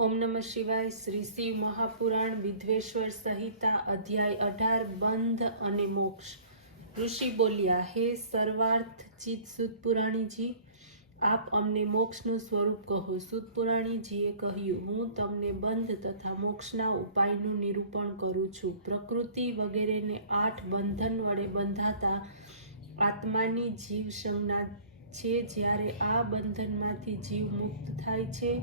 ओम नमः शिवाय। श्री शिव महापुराण विद्वेश्वर संहिता अध्याय 18 बंध अने मोक्ष। ऋषि बोल्या, हे सर्वार्थ चित सुतपुराणीजी, आप अમને મોક્ષનું સ્વરૂપ કહો। સુતપુરાણીજીએ કહ્યું, હું તમને બંધ તથા મોક્ષના ઉપાયનું નિરૂપણ કરું છું। પ્રકૃતિ વગેરેને 8 બંધન વડે બંધાતા આત્માની જીવ સંજ્ઞા છે। જ્યારે આ બંધનમાંથી જીવ મુક્ત થાય છે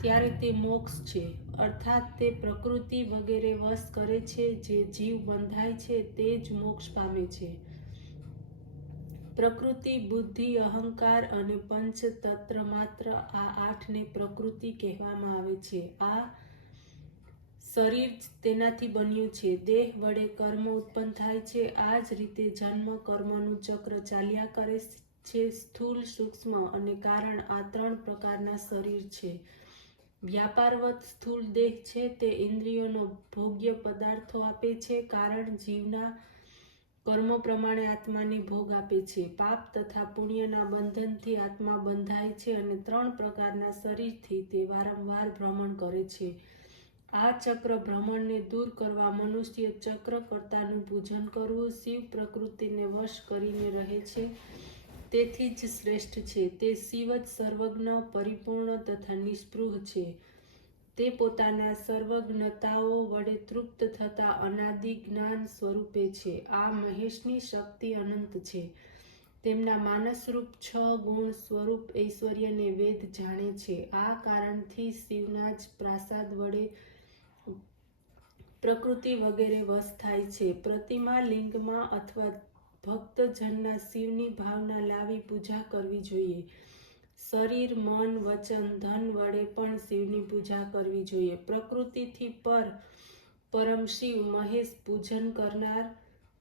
ત્યારે તે મોક્ષ છે, અર્થાત તે પ્રકૃતિ વગેરે વશ કરે છે। જે જીવ બંધાય છે તે જ મોક્ષ પામે છે। પ્રકૃતિ, બુદ્ધિ, અહંકાર અને પંચ તત્ર માત્ર આ 8ને પ્રકૃતિ કહેવામાં આવે છે। આ શરીર તેનાથી બન્યું છે। દેહ વડે કર્મ ઉત્પન્ન થાય છે। આ જ રીતે જન્મ કર્મનું ચક્ર ચાલ્યા કરે છે। સ્થૂલ, સૂક્ષ્મ અને કારણ આ 3 પ્રકારના શરીર છે। વ્યાપારવત સ્થૂળ દેહ છે, તે ઇન્દ્રિયોનો ભોગ્ય પદાર્થો આપે છે। કારણ જીવના કર્મો પ્રમાણે આત્માને ભોગ આપે છે। પાપ તથા પુણ્યના બંધનથી આત્મા બંધાય છે અને 3 પ્રકારના શરીરથી તે વારંવાર ભ્રમણ કરે છે। આ ચક્ર ભ્રમણને દૂર કરવા મનુષ્ય ચક્રકર્તાનું પૂજન કરવું, શિવ પ્રકૃતિને વશ કરીને રહે છે તેથી જ શ્રેષ્ઠ છે। તે શિવ જ સર્વજ્ઞ, પરિપૂર્ણ તથા નિસ્પૃહ છે। તે પોતાના સર્વજ્ઞતાઓ વડે તૃપ્ત થતા અનાદિ જ્ઞાન સ્વરૂપે છે। આ મહેશની શક્તિ અનંત છે। તેમના માનસરૂપ 6 ગુણ સ્વરૂપ ઐશ્વર્યને વેદ જાણે છે। આ કારણથી શિવના જ પ્રસાદ વડે પ્રકૃતિ વગેરે વશ થાય છે। પ્રતિમા, લિંગમાં અથવા ભક્તજનના શિવની ભાવના લાવી પૂજા કરવી જોઈએ। શરીર, મન, વચન, ધન વડે પણ શિવની પૂજા કરવી જોઈએ। પ્રકૃતિથી પરમ શિવ મહેશ પૂજન કરનાર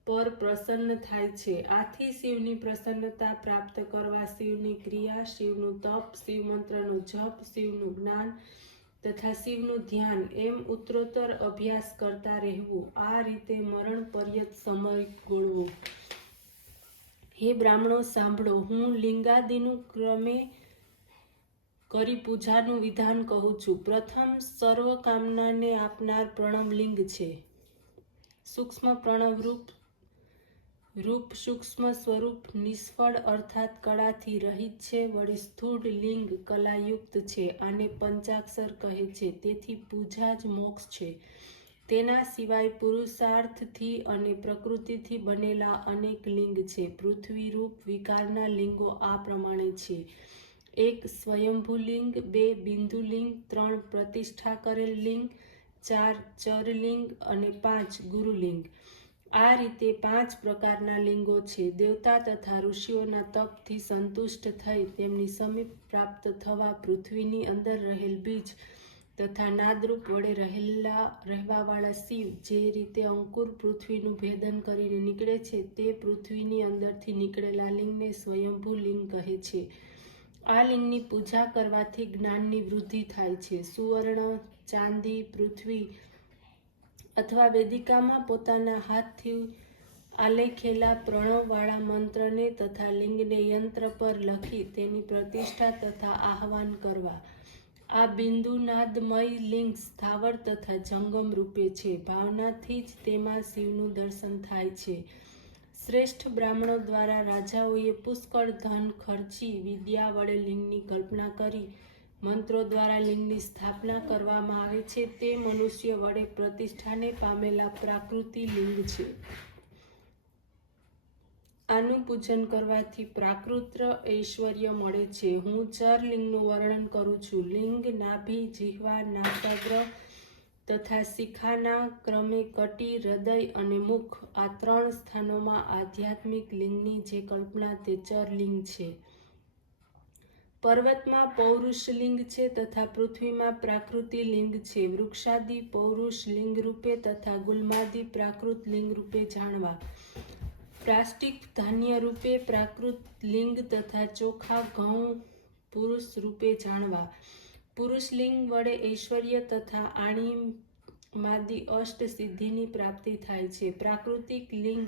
પર પ્રસન્ન થાય છે। આથી શિવની પ્રસન્નતા પ્રાપ્ત કરવા શિવની ક્રિયા, શિવનું તપ, શિવ મંત્રનો જપ, શિવનું જ્ઞાન તથા શિવનું ધ્યાન એમ ઉત્તરોત્તર અભ્યાસ કરતા રહેવું। આ રીતે મરણ પર્યંત સમય ગોળવો। હે બ્રાહ્મણો, સાંભળો, હું લિંગાદિનું ક્રમે કરી પૂજાનું વિધાન કહું છું। પ્રથમ સર્વ કામનાને આપનાર પ્રણવલિંગ છે। સૂક્ષ્મ પ્રણવ રૂપ સૂક્ષ્મ સ્વરૂપ નિષ્ફળ અર્થાત કળાથી રહિત છે। વળી સ્થૂળ લિંગ કલાયુક્ત છે। આને પંચાક્ષર કહે છે। તેથી પૂજા જ મોક્ષ છે। તેના સિવાય પુરુષાર્થથી અને પ્રકૃતિથી બનેલા અનેક લિંગ છે। પૃથ્વી રૂપ વિકારના લિંગો આ પ્રમાણે છે: 1 સ્વયંભૂ લિંગ, 2 બિંદુ લિંગ, 3 પ્રતિષ્ઠા કરેલ લિંગ, 4 ચરલિંગ અને 5 ગુરુલિંગ। આ રીતે 5 પ્રકારના લિંગો છે। દેવતા તથા ઋષિઓના તપથી સંતુષ્ટ થઈ તેમની સમીપ પ્રાપ્ત થવા પૃથ્વીની અંદર રહેલ બીજ તથા નાદરૂપ વડે રહેવાવાળા શિવ જે રીતે અંકુર પૃથ્વીનું ભેદન કરીને નીકળે છે તે પૃથ્વીની અંદરથી નીકળેલા લિંગને સ્વયંભૂ લિંગ કહે છે। આ લિંગની પૂજા કરવાથી જ્ઞાનની વૃદ્ધિ થાય છે। સુવર્ણ, ચાંદી, પૃથ્વી અથવા વેદિકામાં પોતાના હાથથી આલેખેલા પ્રણવવાળા મંત્રને તથા લિંગને યંત્ર પર લખી તેની પ્રતિષ્ઠા તથા આહવાન કરવા। આ બિંદુનાદમય લિંગ સ્થાવર તથા જંગમ રૂપે છે। ભાવનાથી જ તેમાં શિવનું દર્શન થાય છે। શ્રેષ્ઠ બ્રાહ્મણો દ્વારા રાજાઓએ પુષ્કળ ધન ખર્ચી વિદ્યા વડે લિંગની કલ્પના કરી મંત્રો દ્વારા લિંગની સ્થાપના કરવામાં આવે છે। તે મનુષ્ય વડે પ્રતિષ્ઠાને પામેલા પ્રાકૃતિ લિંગ છે। આનું પૂજન કરવાથી પ્રાકૃત ઐશ્વર્ય મળે છે। હું ચરલિંગનું વર્ણન કરું છું। લિંગ નાભી, જીહ્વા, નાસાગ્ર તથા શિખાના ક્રમે કટી, હૃદય અને મુખ આ 3 સ્થાનોમાં આધ્યાત્મિક લિંગની જે કલ્પના તે ચરલિંગ છે। પર્વતમાં પૌરુષલિંગ છે તથા પૃથ્વીમાં પ્રાકૃતિ લિંગ છે। વૃક્ષાદિ પૌરુષ લિંગ રૂપે તથા ગુલ્માદિ પ્રાકૃત લિંગ રૂપે જાણવા। પ્લાસ્ટિક ધાન્ય રૂપે પ્રાકૃત લિંગ તથા ચોખા ઘઉં પુરુષ રૂપે જાણવા। પુરુષ લિંગ વડે ઐશ્વર્ય તથા આણીમાદી અષ્ટ સિદ્ધિની પ્રાપ્તિ થાય છે। પ્રાકૃતિક લિંગ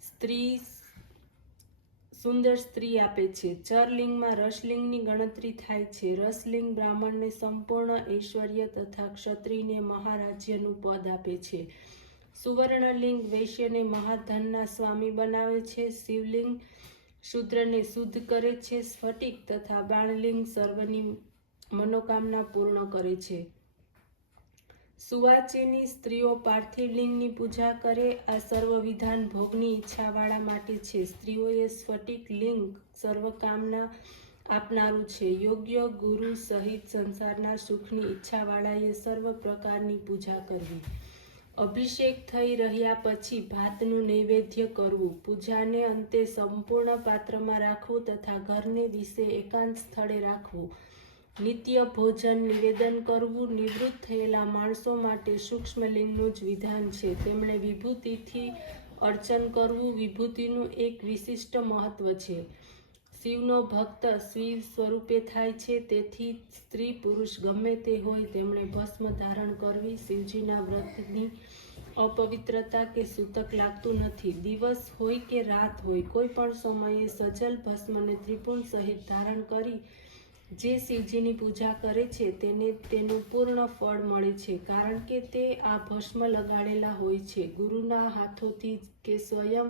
સ્ત્રી સુંદર સ્ત્રી આપે છે. ચરલિંગમાં રસલિંગની ગણતરી થાય છે. રસલિંગ બ્રાહ્મણને સંપૂર્ણ ઐશ્વર્ય તથા ક્ષત્રિયને મહારાજ્યનું પદ આપે છે. સુવર્ણલિંગ વૈશ્યને મહાધનના સ્વામી બનાવે છે. શિવલિંગ શૂદ્રને શુદ્ધ કરે છે. સ્ફટિક તથા બાણલિંગ સર્વની મનોકામના પૂર્ણ કરે છે. સુવાચિની સ્ત્રીઓ પાર્થિવ લિંગની પૂજા કરે. આ સર્વ વિધાન ભોગની ઈચ્છાવાળા માટે છે. સ્ત્રીઓએ સ્ફટિક લિંગ સર્વકામના આપનારું છે. યોગ્ય ગુરુ સહિત સંસારના સુખની ઈચ્છાવાળાએ સર્વ પ્રકારની પૂજા કરવી. અભિષેક થઈ રહ્યા પછી ભાતનું નૈવેદ્ય કરવું. પૂજાને અંતે સંપૂર્ણ પાત્રમાં રાખવું તથા ઘરને વિશે એકાંત સ્થળે રાખવું. નિત્ય ભોજન નિવેદન કરવું. નિવૃત્ત થયેલા માણસો માટે સૂક્ષ્મલિંગનું જ વિધાન છે. તેમણે વિભૂતિથી અર્ચન કરવું. વિભૂતિનું એક વિશિષ્ટ મહત્વ છે. શિવનો ભક્ત શિવ સ્વરૂપે થાય છે. તેથી સ્ત્રી પુરુષ ગમે તે હોય તેમણે ભસ્મ ધારણ કરવી. શિવજીના વ્રતની અપવિત્રતા કે સૂતક લાગતું નથી. દિવસ હોય કે રાત હોય કોઈ પણ સમયે સજલ ભસ્મને ત્રિપુંડ સહિત ધારણ કરી જે શિવજીની પૂજા કરે છે તેને તેનું પૂર્ણ ફળ મળે છે, કારણ કે તે આ ભસ્મ લગાડેલા હોય છે. ગુરુના હાથોથી કે સ્વયં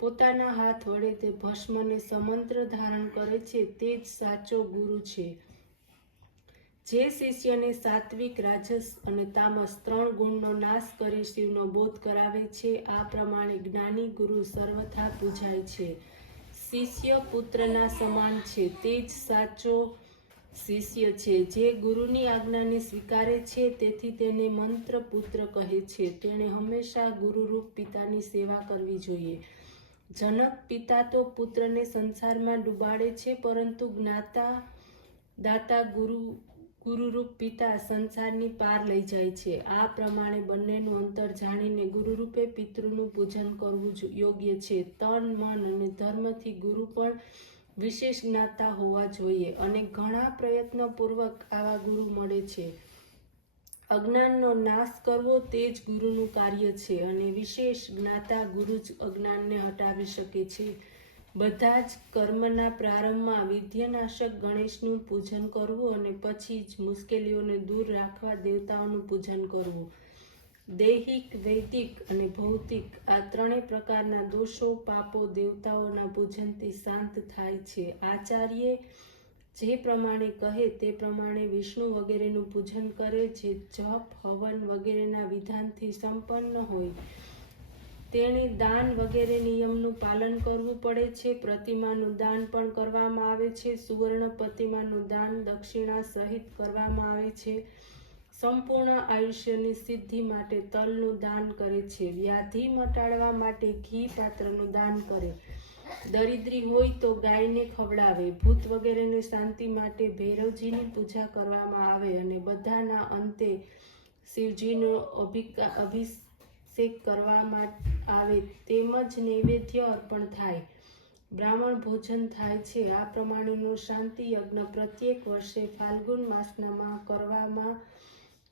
પોતાના હાથ વડે તે ભસ્મને સમંત્ર ધારણ કરે છે તે જ સાચો ગુરુ છે. જે શિષ્યને સાત્વિક, રાજસ અને તામસ 3 ગુણનો નાશ કરી શિવનો બોધ કરાવે છે, આ પ્રમાણે જ્ઞાની ગુરુ સર્વથા પૂજાય છે. શિષ્ય પુત્રના સમાન છે. તે જ સાચો શિષ્ય છે. જે ગુરુની આજ્ઞાને સ્વીકારે છે તેથી તેને મંત્ર પુત્ર કહે છે. તેણે હંમેશા ગુરુરૂપ પિતાની સેવા કરવી જોઈએ. જનક પિતા તો પુત્રને સંસારમાં ડૂબાડે છે, પરંતુ જ્ઞાતા દાતા ગુરુરૂપ પિતા સંસારની પાર લઈ જાય છે. આ પ્રમાણે બંનેનું અંતર જાણીને ગુરુરૂપે પિતૃનું પૂજન કરવું યોગ્ય છે. તન, મન અને ધર્મથી ગુરુ પણ વિશેષ જ્ઞાતા હોવા જોઈએ અને ઘણા પ્રયત્નપૂર્વક આવા ગુરુ મળે છે. અજ્ઞાનનો નાશ કરવો તે જ ગુરુનું કાર્ય છે અને વિશેષ જ્ઞાતા ગુરુ જ અજ્ઞાનને હટાવી શકે છે. બધા જ કર્મના પ્રારંભમાં વિઘ્નનાશક ગણેશનું પૂજન કરવું અને પછી જ મુશ્કેલીઓને દૂર રાખવા દેવતાઓનું પૂજન કરવું. દૈહિક, વૈદિક અને ભૌતિક આ 3 પ્રકારના દોષો, પાપો દેવતાઓના પૂજનથી શાંત થાય છે. આચાર્ય જે પ્રમાણે કહે તે પ્રમાણે વિષ્ણુ વગેરેનું પૂજન કરે. જે જપ, હવન વગેરેના વિધાનથી સંપન્ન હોય તેણે દાન વગેરે નિયમનું પાલન કરવું પડે છે. પ્રતિમાનું દાન પણ કરવામાં આવે છે. સુવર્ણ પ્રતિમાનું દાન દક્ષિણા સહિત કરવામાં આવે છે. સંપૂર્ણ આયુષ્યની સિદ્ધિ માટે તલનું દાન કરે છે. વ્યાધિ મટાડવા માટે ઘી પાત્રનું દાન કરે. દરિદ્રી હોય તો ગાયને ખવડાવે. ભૂત વગેરેને શાંતિ માટે ભૈરવજીની પૂજા કરવામાં આવે અને બધાના અંતે શિવજીનો અભિષેક કરવામાં આવે તેમજ નૈવેદ્ય અર્પણ થાય. બ્રાહ્મણ ભોજન થાય છે. આ પ્રમાણેનો શાંતિ યજ્ઞ પ્રત્યેક વર્ષે ફાલ્ગુન માસમાં કરવામાં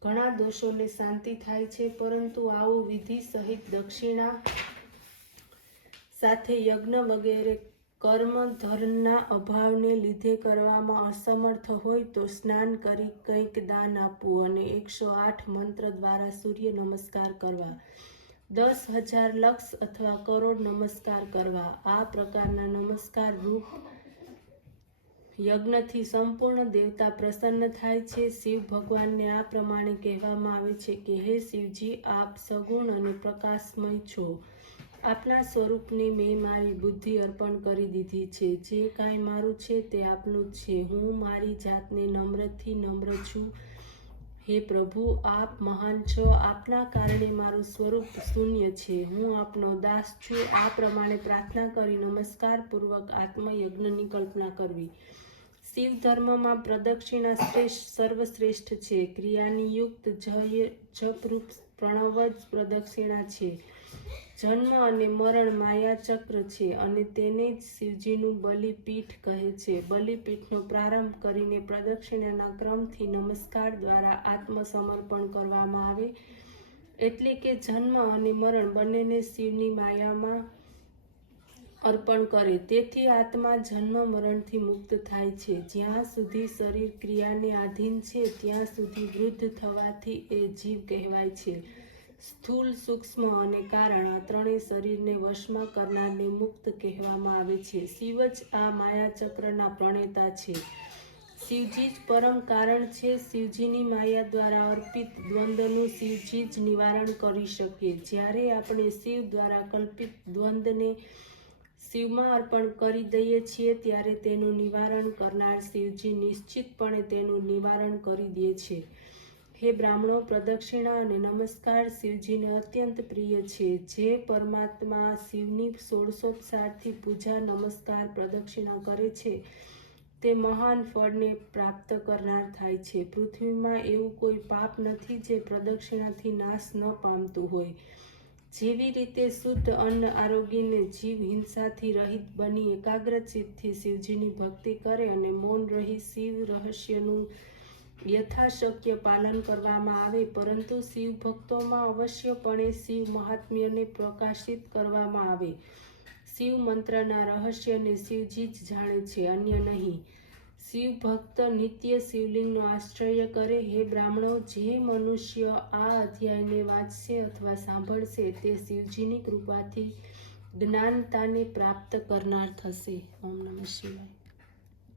ઘણા દોષોને શાંતિ થાય છે, પરંતુ આવું વિધિ સહિત દક્ષિણા સાથે યજ્ઞ વગેરે કર્મ ધર્મના અભાવને લીધે કરવામાં અસમર્થ હોય તો સ્નાન કરી કંઈક દાન આપવું અને 108 મંત્ર દ્વારા સૂર્ય નમસ્કાર કરવા, 10,000 લક્ષ અથવા કરોડ નમસ્કાર કરવા. આ પ્રકારના નમસ્કાર રૂપ યજ્ઞથી સંપૂર્ણ દેવતા પ્રસન્ન થાય છે. શિવ ભગવાનને આ પ્રમાણે કહેવામાં આવે છે કે હે શિવજી, આપ સગુણ અને પ્રકાશમય છો. આપના સ્વરૂપને મેં મારી બુદ્ધિ અર્પણ કરી દીધી છે. જે કાંઈ મારું છે તે આપનું જ છે. હું મારી જાતને નમ્રથી નમ્ર છું. હે પ્રભુ, આપ મહાન છો. આપના કારણે મારું સ્વરૂપ શૂન્ય છે. હું આપનો દાસ છું. આ પ્રમાણે પ્રાર્થના કરી નમસ્કાર પૂર્વક આત્મયજ્ઞની કલ્પના કરવી. શિવ ધર્મમાં પ્રદક્ષિણા સર્વશ્રેષ્ઠ છે. ક્રિયાની યુક્ત જપરૂપ પ્રણવ જ પ્રદક્ષિણા છે. જન્મ અને મરણ માયાચક્ર છે અને તેને જ શિવજીનું બલિપીઠ કહે છે. બલિપીઠનો પ્રારંભ કરીને પ્રદક્ષિણાના ક્રમથી નમસ્કાર દ્વારા આત્મસમર્પણ કરવામાં આવે, એટલે કે જન્મ અને મરણ બંનેને શિવની માયામાં અર્પણ કરે. તેથી આત્મા જન્મ મરણથી મુક્ત થાય છે. જ્યાં સુધી શરીર ક્રિયાને આધીન છે ત્યાં સુધી વૃદ્ધ થવાથી એ જીવ કહેવાય છે. સ્થૂલ, સૂક્ષ્મ અને કારણ આ ત્રણેય શરીરને વશમાં કરનારને મુક્ત કહેવામાં આવે છે. શિવ જ આ માયાચક્રના પ્રણેતા છે. શિવજી જ પરમ કારણ છે. શિવજીની માયા દ્વારા અર્પિત દ્વંદ્વનું શિવજી જ નિવારણ કરી શકે. જ્યારે આપણે શિવ દ્વારા કલ્પિત દ્વંદ્વને શિવમાં અર્પણ કરી દઈએ છીએ ત્યારે તેનું નિવારણ કરનાર શિવજી નિશ્ચિતપણે તેનું નિવારણ કરી દે છે. હે બ્રાહ્મણો, પ્રદક્ષિણા અને નમસ્કાર શિવજીને અત્યંત પ્રિય છે. જે પરમાત્મા શિવની ષોડશોપચારથી પૂજા, નમસ્કાર, પ્રદક્ષિણા કરે છે તે મહાન ફળને પ્રાપ્ત કરનાર થાય છે. પૃથ્વીમાં એવું કોઈ પાપ નથી જે પ્રદક્ષિણાથી નાશ ન પામતું હોય. જેવી રીતે શુદ્ધ અન્ન આરોગીને જીવ હિંસાથી રહિત બની એકાગ્રચિત્તથી શિવજીની ભક્તિ કરે અને મૌન રહી શિવ રહસ્યનું યથાશક્ય પાલન કરવામાં આવે, પરંતુ શિવ ભક્તોમાં અવશ્યપણે શિવ મહાત્મ્યને પ્રકાશિત કરવામાં આવે. શિવ મંત્રના રહસ્યને શિવજી જ જાણે છે, અન્ય નહીં. શિવ ભક્ત નિત્ય શિવલિંગનો આશ્રય કરે. હે બ્રાહ્મણો, જે મનુષ્ય આ અધ્યાયને વાંચશે અથવા સાંભળશે તે શિવજીની કૃપાથી જ્ઞાનતાને પ્રાપ્ત કરનાર થશે. ઓમ નમઃ શિવાય.